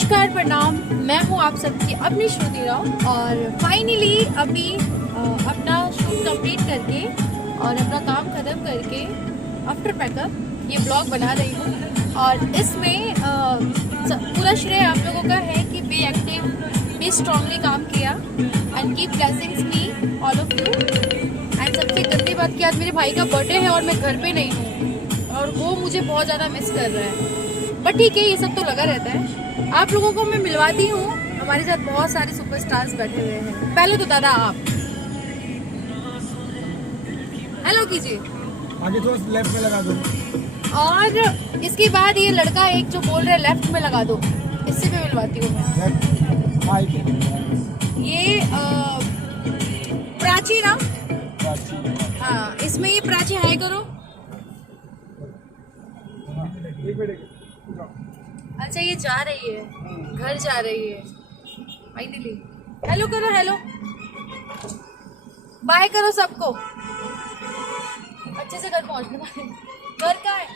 नमस्कार प्रणाम, मैं हूँ आप सबकी अपनी श्रुति राव और फाइनली अभी अपना शूट कंप्लीट करके और अपना काम ख़त्म करके आफ्टर पैकअप ये ब्लॉग बना रही हूँ। और इसमें पूरा श्रेय आप लोगों का है कि बी एक्टिव, बी स्ट्रांगली काम किया and keep blessings me all of you. And सबसे गंदी बात कि आज मेरे भाई का बर्थडे है और मैं घर पे नहीं हूँ और वो मुझे बहुत ज़्यादा मिस कर रहा है। बट ठीक है, ये सब तो लगा रहता है। आप लोगों को मैं मिलवाती हूँ, हमारे साथ बहुत सारे सुपरस्टार्स बैठे हुए हैं। पहले तो दादा आप हेलो कीजिए, आगे थोड़ा लेफ्ट में लगा दो। और इसके बाद ये लड़का एक जो बोल रहा है लेफ्ट में लगा दो, इससे भी मिलवाती हूँ मैं। ये प्राची ना, हाँ इसमें ये प्राची हाय करो। अच्छा ये जा रही है, घर जा रही है फाइनली। हेलो करो, हेलो बाय करो सबको, अच्छे से घर पहुंचने वाले। घर का है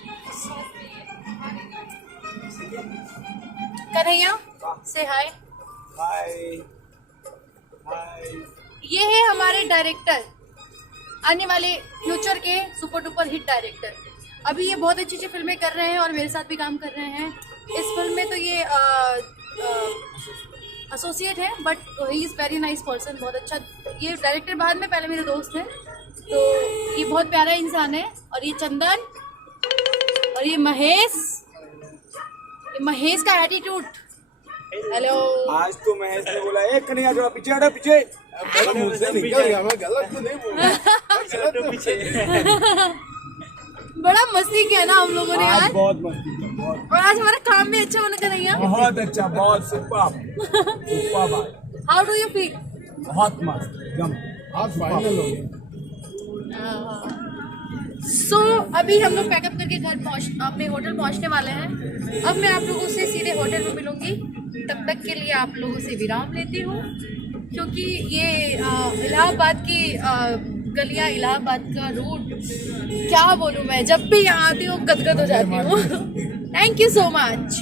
कन्हैया, से हाय। हाय हाय। ये है हमारे डायरेक्टर, आने वाले फ्यूचर के सुपर डुपर हिट डायरेक्टर। अभी ये बहुत अच्छी अच्छी फिल्में कर रहे हैं और मेरे साथ भी काम कर रहे हैं। इस फिल्म में तो ये एसोसिएट है, but he is very nice person, बहुत अच्छा। ये डायरेक्टर बाद में पहले मेरे दोस्त हैं, तो ये बहुत प्यारा इंसान है। और ये चंदन और ये महेश का एटीट्यूड। हेलो, आज तो महेश ने बोला एक कन्हैया जो पीछे हटो, पीछे मुझसे निकल गया, मैं गलत तो नहीं बोल रहा, तो पीछे। बड़ा मस्ती किया ना हम लोगों ने आज, बहुत मस्ती किया, बहुत। और आज हमारा काम भी अच्छा होने का नहीं है। बहुत अच्छा, बहुत super. How do you feel? बहुत मस्त एकदम। आज फाइनल हो गया। सो अभी हम लोग पैकअप करके घर अपने होटल पहुंचने वाले हैं। अब मैं आप लोगों से सीधे होटल में मिलूंगी। तब तक के लिए आप लोगों से विराम लेती हूँ, क्योंकि ये इलाहाबाद की गलियाँ, इलाहाबाद का रोड, क्या बोलूँ मैं, जब भी यहाँ आती हूँ गदगद हो जाती हूँ। Thank you so much.